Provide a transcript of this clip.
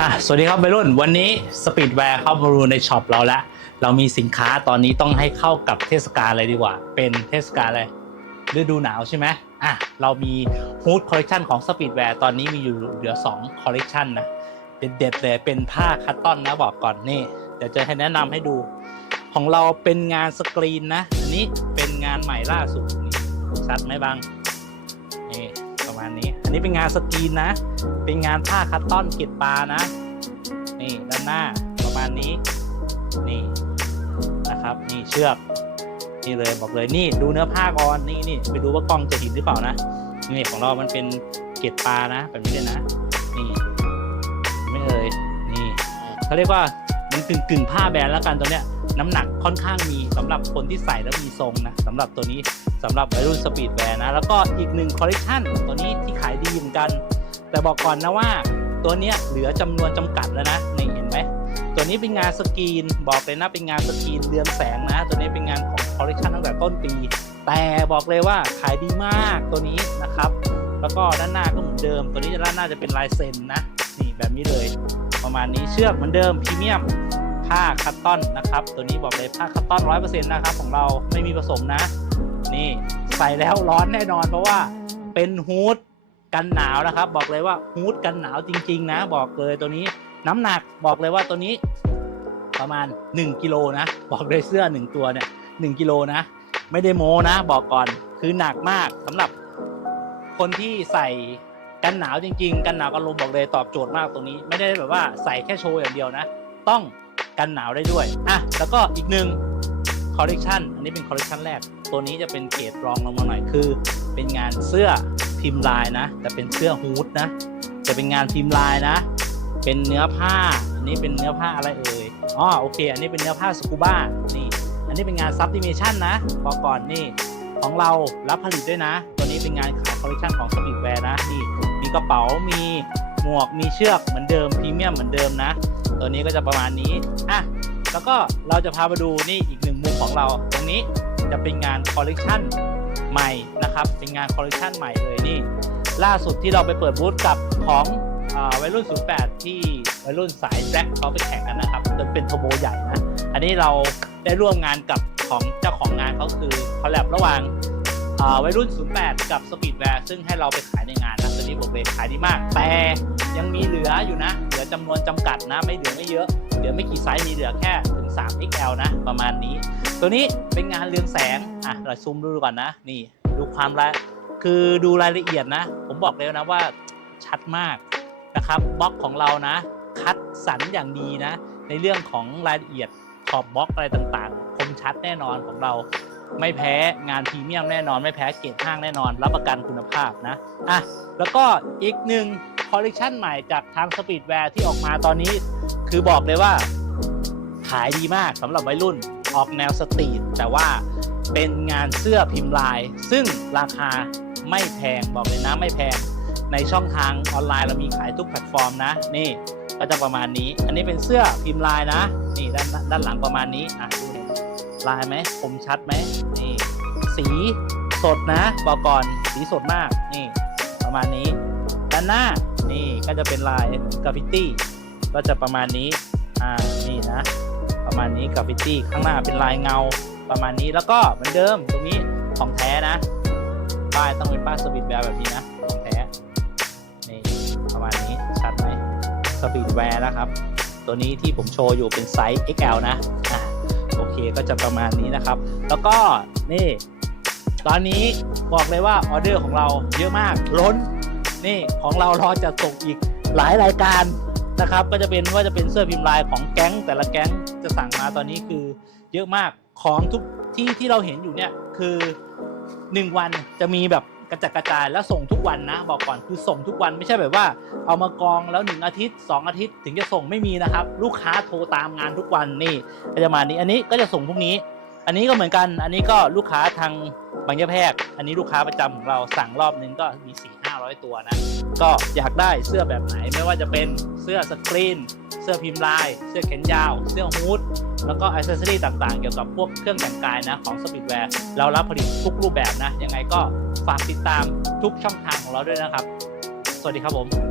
อะสวัสดีครับวัยรุ่น วันนี้สปีดแวร์เข้ามาดูในช็อปเราแล้ว เรามีสินค้าตอนนี้ต้องให้เข้ากับเทศกาลเลยดีกว่า เป็นเทศกาลอะไรฤดูหนาวใช่ไหมอะเรามีฮูดคอลเล t ชันของสปีดแวร์ตอนนี้มีอยู่เหลือ2คอลเล t ชันนะเด็ดๆเลยเป็นผ้าคัตตอนนะบอกก่อนนี่เดี๋ยวจะให้แนะนำให้ดู ของเราเป็นงานสกรีนนะอันนี้เป็นงานใหม่ล่าสุดนี่ชัดไหมบางนี่ประมาณนี้ นนี้เป็นงานสกรีนนะ เป็นงานผ้าคัตตอนเกล็ดปลานะ นี่ด้านหน้าประมาณนี้ นี่นะครับ นี่เชือก นี่เลยบอกเลยนี่ดูเนื้อผ้าก่อนนี่นี่ไปดูว่ากล้องจะเห็นหรือเปล่านะ นี่ของเรามันเป็นเกล็ดปลานะแบบนี้เลยนะ นี่ไม่เอ่ยนี่เขาเรียกว่า มันกึ่งกึ่งผ้าแบรนด์แล้วกันตัวเนี้ยน้ำหนักค่อนข้างมีสำหรับคนที่ใส่แล้วมีทรงนะสำหรับตัวนี้สำหรับวัยรุ่นสปีดแวร์นะแล้วก็อีกหนึ่งคอลเลคชันตัวนี้ที่ขายดีเหมือนกัน แต่บอกก่อนนะว่าตัวเนี้ยเหลือจำนวนจำกัดแล้วนะนี่เห็นไหมตัวนี้เป็นงานสกรีนบอกเลยนะเป็นงานสกรีนเรือนแสงนะ ตัวนี้เป็นงานของคอลเลคชันตั้งแต่ต้นปี แต่บอกเลยว่าขายดีมากตัวนี้นะครับ แล้วก็ด้านหน้าก็เหมือนเดิม ตัวนี้ด้านหน้าจะเป็นลายเซ็นนะนี่แบบนี้เลย ประมาณนี้เชือกเหมือนเดิมพรีเมียมผ้าคัตตอนนะครับ ตัวนี้บอกเลยผ้าคัตตอนร้อยเปอร์เซ็นต์นะครับของเราไม่มีผสมนะ นี่ใส่แล้วร้อนแน่นอนเพราะว่าเป็นฮูดกันหนาวนะครับ บอกเลยว่าฮูดกันหนาวจริง ๆ นะ บอกเลยตัวนี้น้ำหนักบอกเลยว่าตัวนี้ประมาณ 1กิโลนะ บอกเลยเสื้อ 1 ตัวเนี่ย1กิโลนะ ไม่ได้โมนะ บอกก่อนคือหนักมากสำหรับคนที่ใส่ กันหนาวจริง ๆ กันหนาวกันลมบอกเลยตอบโจทย์มากตรงนี้ ไม่ได้แบบว่าใส่แค่โชว์อย่างเดียวนะ ต้องกันหนาวได้ด้วยอะแล้วก็อีกหนึ่งคอลเลกชันอันนี้เป็นคอลเลกชันแรก ตัวนี้จะเป็นเกรดรองลงมาหน่อยคือ เป็นงานเสื้อพิมพ์ลายนะ แต่เป็นเสื้อฮูดนะ จะเป็นงานพิมพ์ลายนะ เป็นเนื้อผ้า อันนี้เป็นเนื้อผ้าอะไรเอ่ยอ๋อโอเค อันนี้เป็นเนื้อผ้าสกูบ้านี่ อันนี้เป็นงานซับดิเมชันนะบอกก่อนนี่ของเรารับผลิตด้วยนะ ตัวนี้เป็นงานขายคอลเลคชันของสปีดแวร์นะนี่ กระเป๋ามีหมวกมีเชือกเหมือนเดิมพรีเมียมเหมือนเดิมนะ ตัวนี้ก็จะประมาณนี้อะแล้วก็เราจะพามาดูนี่อีกหนึ่งมุมของเรา ตรงนี้จะเป็นงานคอลเลกชันใหม่นะครับ เป็นงานคอลเลกชันใหม่เลยนี่ ล่าสุดที่เราไปเปิดบูธกับของอาวัยรุ่น 08 ที่วัยรุ่นสายแจ็คเขาไปแข่งกันนะครับจนเป็นโทโบใหญ่นะ อันนี้เราได้ร่วมงานกับของเจ้าของงานเขาคือคอลแลบระหว่าง วัยรุ่น 08 กับสปีดแวร์ซึ่งให้เราไปขายในงานนะตัวนี้บอกเลยขายดีมาก แต่ยังมีเหลืออยู่นะ เหลือจำนวนจำกัดนะ ไม่เหลือไม่เยอะ เหลือไม่กี่ไซส์มีเหลือแค่ถึง 3XL นะ ประมาณนี้ ตัวนี้เป็นงานเรืองแสง อะ เราซูมดูก่อนนะ นี่ดูความละคือดูรายละเอียดนะ ผมบอกเลยนะว่าชัดมากนะครับบล็อกของเรานะ คัดสรรอย่างดีนะ ในเรื่องของรายละเอียดขอบบล็อกอะไรต่างๆ คมชัดแน่นอนของเรา ไม่แพ้งานพรีเมียมแน่นอน ไม่แพ้เกรดห้างแน่นอน รับประกันคุณภาพนะอะแล้วก็อีกหนึ่งคอลเลคชันใหม่จากทางสปีดแวร์ที่ออกมาตอนนี้ คือบอกเลยว่าขายดีมากสำหรับวัยรุ่นออกแนวสตรีทแต่ว่าเป็นงานเสื้อพิมพ์ลาย ซึ่งราคาไม่แพงบอกเลยนะไม่แพงในช่องทางออนไลน์เรามีขายทุกแพลตฟอร์มนะ นี่ก็จะประมาณนี้ อันนี้เป็นเสื้อพิมพ์ลายนะ นี่ด้านด้านหลังประมาณนี้อะดู ลายไหมคมชัดไหมนี่สีสดนะบอกก่อนสีสดมากนี่ประมาณนี้ด้านหน้านี่ก็จะเป็นลายกราฟิตี้ก็จะประมาณนี้อ่านี่นะประมาณนี้กราฟฟิตี้ข้างหน้าเป็นลายเงาประมาณนี้แล้วก็เหมือนเดิมตรงนี้ของแท้นะป้ายต้องเป็นป้ายสปีดแวร์แบบนี้นะของแท้นี่ประมาณนี้ชัดไหมสปีดแวร์นะครับ ตัวนี้ที่ผมโชว์อยู่เป็นไซส์ XL นะอะ โอเคก็จะประมาณนี้นะครับ แล้วก็นี่ ตอนนี้บอกเลยว่าออเดอร์ของเราเยอะมากล้นนี่ของเรารอจะส่งอีกหลายรายการนะครับ ก็จะเป็นว่าจะเป็นเสื้อพิมพ์ลายของแก๊ง แต่ละแก๊งจะสั่งมาตอนนี้คือ เยอะมากของทุกที่ที่เราเห็นอยู่เนี่ยคือหนึ่งวันจะมีแบบ กระจัดกระจายแล้วส่งทุกวันนะ บอกก่อนคือส่งทุกวันไม่ใช่แบบว่า เอามากองแล้วหนึ่งอาทิตย์สองอาทิตย์ถึงจะส่งไม่มีนะครับ ลูกค้าโทรตามงานทุกวันนี่ก็จะมานี้อันนี้ก็จะส่งพรุ่งนี้ อันนี้ก็เหมือนกัน อันนี้ก็ลูกค้าทางบางยะแพรกอันนี้ลูกค้าประจำของเราสั่งรอบนึงก็มีสี 5 0 0 ตัวนะ ก็อยากได้เสื้อแบบไหนไม่ว่าจะเป็นเสื้อสกรีน เสื้อพิมพ์ลาย เสื้อแขนยาว เสื้อฮูดแล้วก็อิเซอรี่ต่างๆ เกี่ยวกับพวกเครื่องแต่งกายนะของสปิดแวร์เรารับผลิตทุกรูปแบบนะ ยังไงก็ฝากติดตามทุกช่องทางของเราด้วยนะครับ สวัสดีครับผม